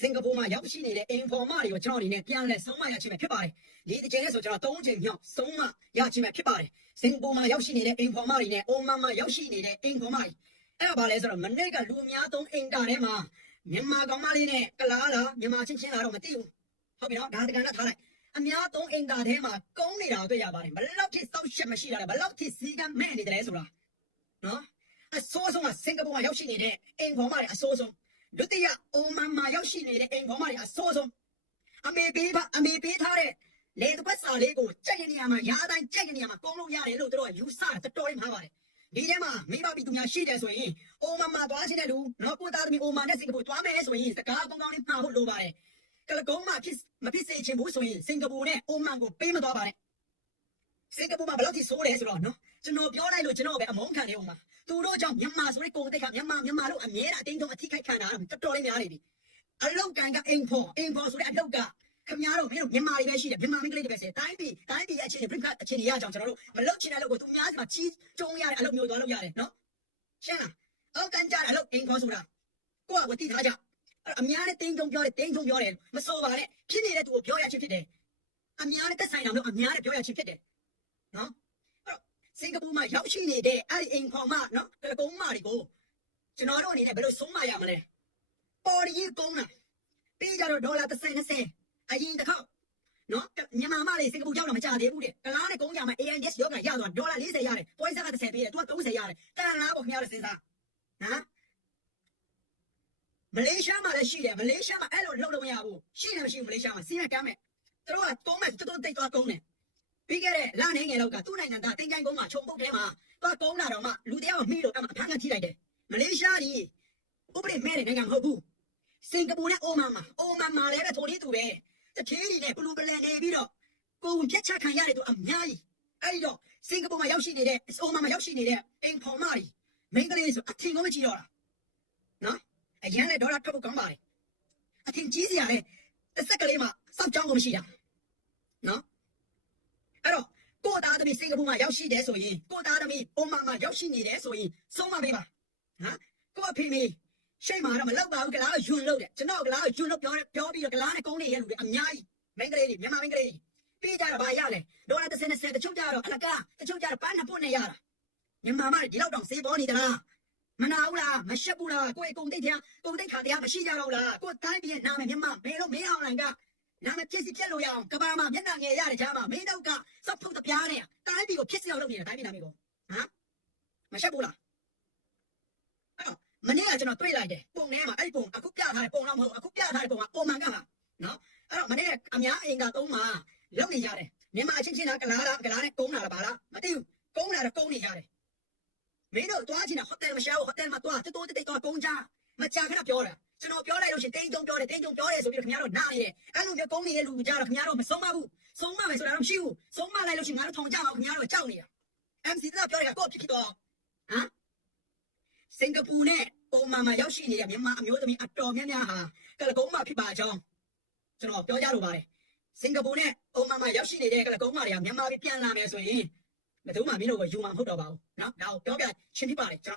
စင်ကာပူမှာရောက်ရှိနေတဲ့ informer တွေကိုကျွန်တော်အနေနဲ့ပြန်လဲဆုံးမရချင်းပဲဖြစ်ပါတယ်။ဒီတစ်ချိန်နဲ့ဆိုကျွန်တော်3ချိန်မြောက်ဆုံးမရချင်းပဲဖြစ်ပါတယ်။စင်ကာပူမှာရောက်ရှိနေတဲ့ informer တွေနဲ့အိုမန်မှာရောက်ရှိနေတဲ့ informer တွေအဲ့ဒါဘာလဲဆိုတော့မနေ့ကလူအများသုံးအင်တာထဲမှာမြန်မာကောင်မလေးနဲ့ကလားလားမြန်မာချင်းချင်းလာတော့မသိဘူး။ဟုတ်ပြီနော်ဒါတကန်နဲ့ထားလိုက်အများသုံးအင်တာထဲမှာကုန်းနေတာတွေ့ရပါတယ်။ဘယ်လောက်ထိစောက်ရှက်မရှိတာလဲဘယ်လောက်ထိစီကမ်းမဲ့နေတယ်လဲဆိုတာနော်အဆိုးဆုံးကစင်ကာပူမှာရောက်ရှိနေတဲ့ informer တွေအဆိုးဆုံးဒုတိယအိုမန်မှာရောက်ရှိနေတဲ့ informer တွေအဆိုးဆုံးအမေပေးထားတဲ့လေတပတ်စာလေးကိုကြက်ရနေရမှာရားတိုင်းကြက်ရနေရမှာကုန်းလို့ရတယ်လို့တို့ကယူဆတာတော်တော်လေးမှားပါတယ်ဒီထဲမှာမိဘပြည်သူများရှိတယ်ဆိုရင်အိုမန်မှာသွားခြင်းတဲ့လူနော်ကိုသားသမီးအိုမန်နဲ့စင်ကာပူသွားမယ်ဆိုရင်စကားကောင်းကောင်းလေးမှားဖို့လိုပါတယ်ကလကုန်းမှာမဖြစ်စေချင်ဘူးဆိုရင်စင်ကာပူနဲ့အိုမန်ကိုပေးမသွားပါနဲ့စင်ကာပူမှာဘယ်လောက်ထိဆိုးလဲဆိုတော့နော်ကျွန်တော်ပြောလိုက်လို့ကျွန်တော်ပဲအမုန်းခံနေအောင်ပါသူတို့ကြောင့်မြန်မာဆိုတဲ့ကိုယ်တိတ်ခါမြန်မာလို့အမြဲတမ်းအတင်းဆုံးအထိခိုက်ခံတာတော်တော်လေးများနေပြီအလောက်ကန်ကအိမ်ဖော်ဆိုတဲ့အလောက်ကခင်ဗျားတို့မင်းတို့မြန်မာတွေပဲရှိတယ်မြန်မာမင်းကလေးတွေပဲစေတိုင်းပြည်ရဲ့အခြေအနေပြတ်အခြေအနေရကြောင်ကျွန်တော်တို့မလောက်ချင်တဲ့အလုပ်ကိုသူများစီမှာချီးကျုံရတဲ့အလုပ်မျိုးသွားလုပ်ရတယ်နော်ရှင်းလားအောက်ကန်ကြတဲ့အလုပ်အိမ်ဖော်ဆိုတာကိုကဝတိထားကြအများနဲ့တင်းကျုံပြောတယ်မစိုးပါနဲ့ဖြစ်နေတဲ့သူကိုပြောရချင်းဖြစ်တယ်အများနဲ့သက်ဆိုင်တာလို့အများနဲ့ပြောရချင်းဖြစ်တယ်နော်စင်ကာပူမှာရောက်ရှိနေတဲ့အဲ့ဒီအိမ်ခေါ်မနော်ကလကုန်းမတွေကိုကျွန်တော်တို့အနေနဲ့ဘယ်လိုဆုံးမရမလဲပေါ်ရီကုန်းလားပြီးကြတော့ဒေါ်လာ30-20အရင်တစ်ခေါက်နော်မြန်မာမလေးစင်ကာပူရောက်တော့မကြသေးဘူးတဲ့ကလားနဲ့ကုန်းကြမှာ AIS ရောက်ကရသွားဒေါ်လာ40ရတယ်ပွဲစားက30ပေးတယ်သူက30ရတယ်တန်လားပေါ့ခင်ဗျားတို့စဉ်းစားနော်မလေးရှားမှာလည်းရှိတယ်မလေးရှားမှာအဲ့လိုလုပ်လို့မရဘူးရှိတယ်မရှိဘူးမလေးရှားမှာစီးရကမ်းမဲ့သူတို့ကကုန်းမဲ့တော်တော်တိတ်သွားကုန်းတယ်ပြီးခဲ့တဲ့လနေငယ်လောက်ကသူ့နိုင်ငံသားတင်ကြိုင်ကုန်းမှာခြုံပုတ်ထဲမှာသွားကုန်းလာတော့မှလူတယောက်မိလို့အဖမ်းခံထိလိုက်တယ်မလေးရှားကြီးဥပဒေမဲ့တဲ့နိုင်ငံမဟုတ်ဘူးစင်ကာပူနဲ့အိုမန်မှာလည်းပဲထိုလေးသူပဲတထေးကြီးနဲ့ဘလူးပလန်နေပြီးတော့ကိုယ်ပြက်ချခံရတယ်သူအများကြီးအဲ့ဒီတော့စင်ကာပူမှာရောက်ရှိနေတဲ့အိုမန်မှာရောက်ရှိနေတဲ့အိမ်ဖော်မကြီးမိန်းကလေးဆိုအထင်ကိုမကြည့်တော့တာနော်အရန်နဲ့ဒေါ်လာထုတ်ဖို့ကောင်းပါတယ်အထင်ကြီးစရာလဲတစ်စက်ကလေးမှာစောက်ကြောင်းကိုမရှိတာနော်အဲ့တော့ကိုသားသမီးစင်ကာပူမှာရောက်ရှိတယ်ဆိုရင်ကိုသားသမီးအိုမန်မှာရောက်ရှိနေတယ်ဆိုရင်ဆုံးမပေးပါဟာကိုအဖေမေရှိတ်မှာတော့မလောက်ပါဘူးကလားယွန်းလို့တဲ့ကျွန်တော်ကလားယွန်းလို့ပြောပြီးတော့ကလားနဲ့ကုန်းနေရလူတွေအများကြီးမိန်းကလေးတွေမြန်မာမိန်းကလေးတွေပြီးကြတော့ဗာရလဲဒေါ်လာ30-20တချို့ကြတော့အလကားတချို့ကြတော့ပန်းနှစ်ပွနဲ့ရတာမြန်မာမတွေဒီလောက်တောင်စေးပေါ်နေသလားမနာဘူးလားမရှက်ဘူးလားကိုယ်ကုန်းတိတ်ခါတရားမရှိကြတော့လားကိုတိုင်းပြည်နာမည်မြန်မာမဲလို့မင်းအောင်လိုင်ကနာမည်ဖြစ်စီပြက်လို့ရအောင်ကဘာမှာမျက်နှာငယ်ရတဲ့ကြားမှာမင်းတို့ကစောက်ဖုတ်တပြားနဲ့တိုင်းပြည်ကိုဖြစ်စီအောင်လုပ်နေတာတိုင်းပြည်နာမည်ကိုဟမ်မရှက်ဘူးလားအဲ့တော့မနေ့ကကျွန်တော်တွေ့လိုက်တယ်ပုံထဲမှာအဲ့ဒီပုံအခုပြထားတဲ့ပုံတော့မဟုတ်အခုပြထားတဲ့ပုံကပုံမှန်ကဟာနော်အဲ့တော့မနေ့ကအများအင်္ဂါသုံးမှာလုံနေရတယ်မြန်မာအချင်းချင်းလားကလားနဲ့ကုန်းလာတာပါလားမသိဘူးကုန်းလာတော့ကုန်းနေရတယ်မင်းတို့သွားချင်တာဟိုတယ်မရှာဘူးဟိုတယ်မှာသွားတိုးတိတ်သွားကုန်းကြမကြာခဏပြောတာကျွန်တော်ပြောလိုက်လို့ရှိရင်တင်းကြုံပြောတယ်ဆိုပြီးတော့ခင်ဗျားတို့နားနေတယ်အဲ့လိုမျိုးကုန်းနေတဲ့လူကြတော့ခင်ဗျားတို့မဆုံးမဘူးဆုံးမမယ်ဆိုတာတော့မရှိဘူးဆုံးမလိုက်လို့ရှိရင်ငါတို့ထောင်ကြအောင်ခင်ဗျားတို့ကြောက်နေတာ MC ကပြောတယ်ကို့ဖြစ်သွားဟမ်စင်ကာပူနဲ့အိုမန်မှာရောက်ရှိနေတဲ့မြန်မာအမျိုးသမီးအတော်များများဟာကလကုန်းမှာဖြစ်ပါကြောင်းကျွန်တော်ပြောကြလိုပါတယ်စင်ကာပူနဲ့အိုမန်မှာရောက်ရှိနေတဲ့ကလကုန်းမှာတွေကမြန်မာပြည်ပြန်လာမယ်ဆိုရင်ဘယ်သူမှမင်းတို့ကိုယူမှာမဟုတ်တော့ပါဘူးเนาะဒါကိုပြောပြရှင်းပြပါတယ်ကျွန်တော်